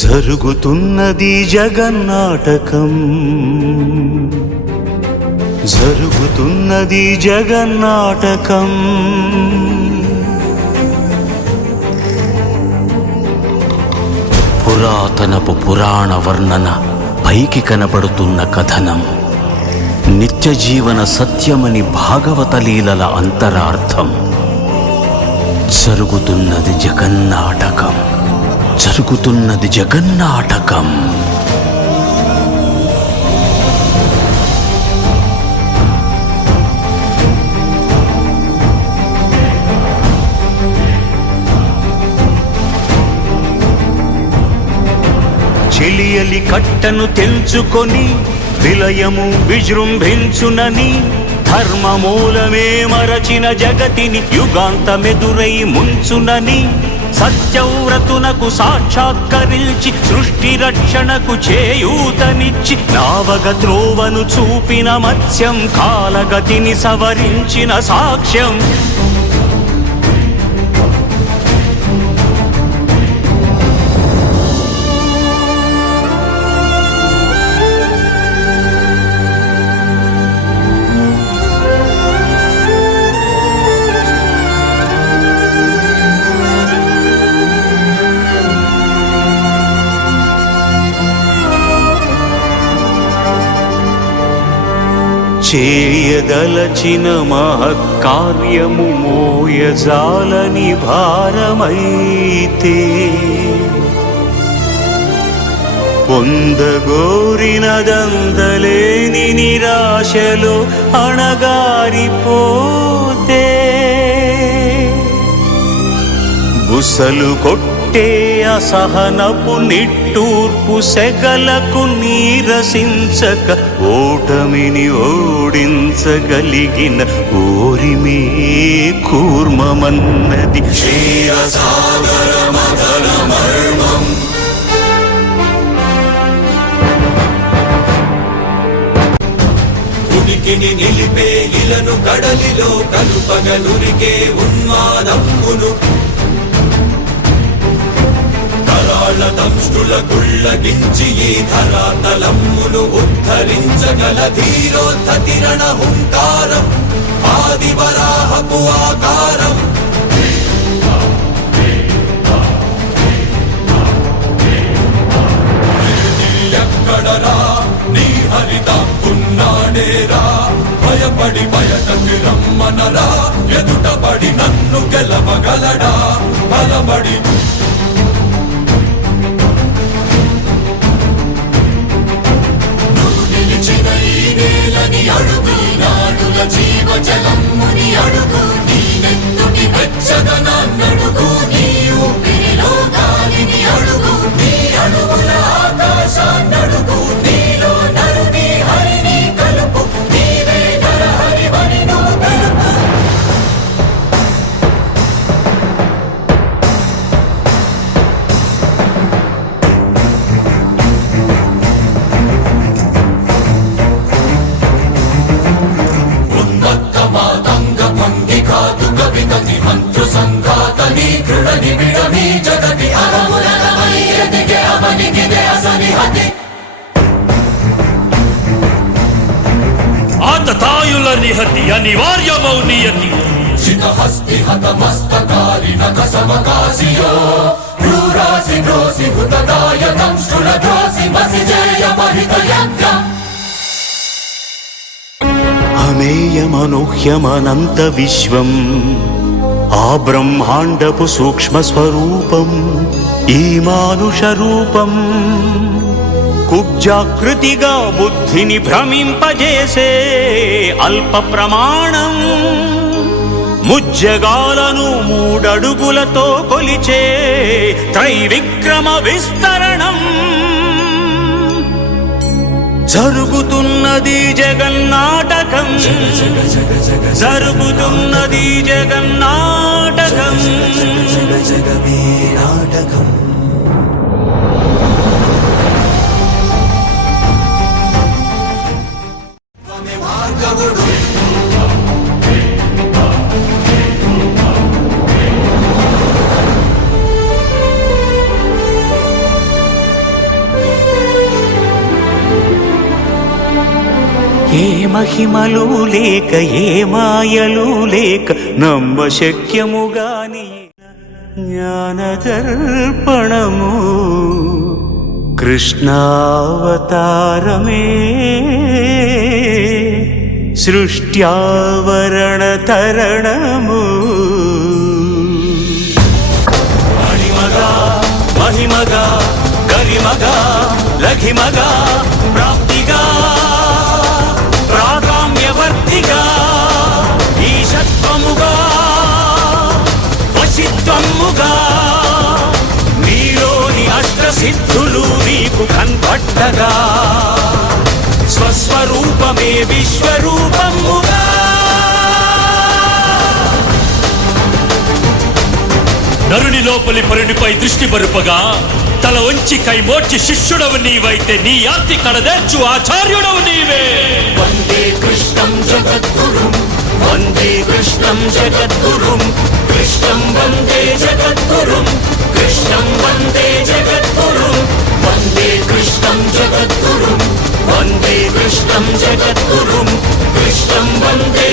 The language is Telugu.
జరుగుతున్నది జగన్నాటకం, జరుగుతున్నది జగన్నాటకం. పురాతనపు పురాణ వర్ణన, పైకి కనబడుతున్న కథనం, నిత్య జీవన సత్యమని భాగవత లీలల అంతరార్థం. జరుగుతున్నది జగన్నాటకం, జరుగుతున్నది జగన్నాటకం. చెలియలి కట్టను తెంచుకొని విలయము విజృంభించునని, ధర్మమూలమే మరచిన జగతిని యుగాంతమెదురై ముంచునని, సత్యవ్రతునకు సాక్షాత్కరించి సృష్టి రక్షణకు చేయూతనిచ్చి, నావగ త్రోవను చూపిన మత్స్యం, కాలగతిని సవరించిన సాక్ష్యం. చేయదలచిన మహత్కార్యము మోయజాలని భారమైతే, పొందగోరినదందలేని నిరాశలో అణగారిపోతే, బుసలు కొట్టే అసహనపు నిట్టూర్పు సెగలకు నీరసించక, ఓటమిని ఓడించగలిగిన ఓరిమే కూర్మమన్నది క్షీరసాగర మదన మర్మం. ఉనికిని నిలిపే ఇలను కడలిలో కలుపగలురికే ఉన్మాదమ్మును, దంష్టుల కుళ్ళగించి ఈ ధరాతలమ్మును ఉద్ధరించగల ధీరోద్ధతిరణ హుంకారం, ఆదివరాహపు ఆకారం. ఎక్కడరా నీ హరితాకున్నాడేరా, భయపడి బయటకి రమ్మనరా, ఎదుటపడి నన్ను గెలవగలడా బలబడి. అడుగు నాడుల జీవజలమ్ముని అడుగు, నీ నెత్తుటి వెచ్చదనాన్నడుగు, నీ ఊపిరిలో గాలిని అడుగు, నీ అడుగుల ఆకాశాన్నడుగు, నీలో నరుని హరిని కలుపు, నీవే నరహరివని నువ్వు తెలుపు. ఆతతాయుల నిహతి అనివార్యమౌ నియతి, శితహస్తి హతమస్తకారిణ కసమకాసియో, భ్రూరాసి భ్రోసి హుతదాయ దంష్టుల ద్రోసి మసిజేయ మహిత యజ్ఞం. అమేయమనూహ్యమనంత విశ్వం, ఆ బ్రహ్మాండపు సూక్ష్మ స్వరూపం, ఈ మానుష రూపం, కుబ్జాకృతిగా బుద్ధిని భ్రమింపజేసే అల్ప ప్రమాణం, ముజ్జగాలను మూడడుగులతో కొలిచే త్రైవిక్రమ విస్తరణం. జరుగుతున్నది జగన్నాటకం, జరుగుతున్నది జగన్నాటకం. జగమే నాటకం. మహిమలు లేక ఏ మాయలు లేక నమ్మశక్యముగాని జ్ఞానదర్పణము కృష్ణావతారమే సృష్ట్యావరణ తరణము మణిమగా మహిమగా గరిమగా లఘిమగా ప్రాప్తిగా ప్రాగామ్యవర్తిగా ఈశత్వముగా వశిత్వముగా నీలోని అష్టసిద్ధులు నీకు కన్పట్టగా స్వస్వరూపమే విశ్వరూపముగా నరుని లోపలి పరునిపై దృష్టి బరుపగా తల వంచి కైమోర్చి శిష్యుడవు నీవైతే నీ ఆర్తి కడదేర్చు ఆచార్యుడవు నీవే. వందే కృష్ణం జగద్గురుం వందే కృష్ణం జగద్గురుం కృష్ణం వందే జగద్గురుం కృష్ణం వందే జగద్గురుం వందే కృష్ణం జగద్గురుం వందే కృష్ణం జగద్గురుం కృష్ణం వందే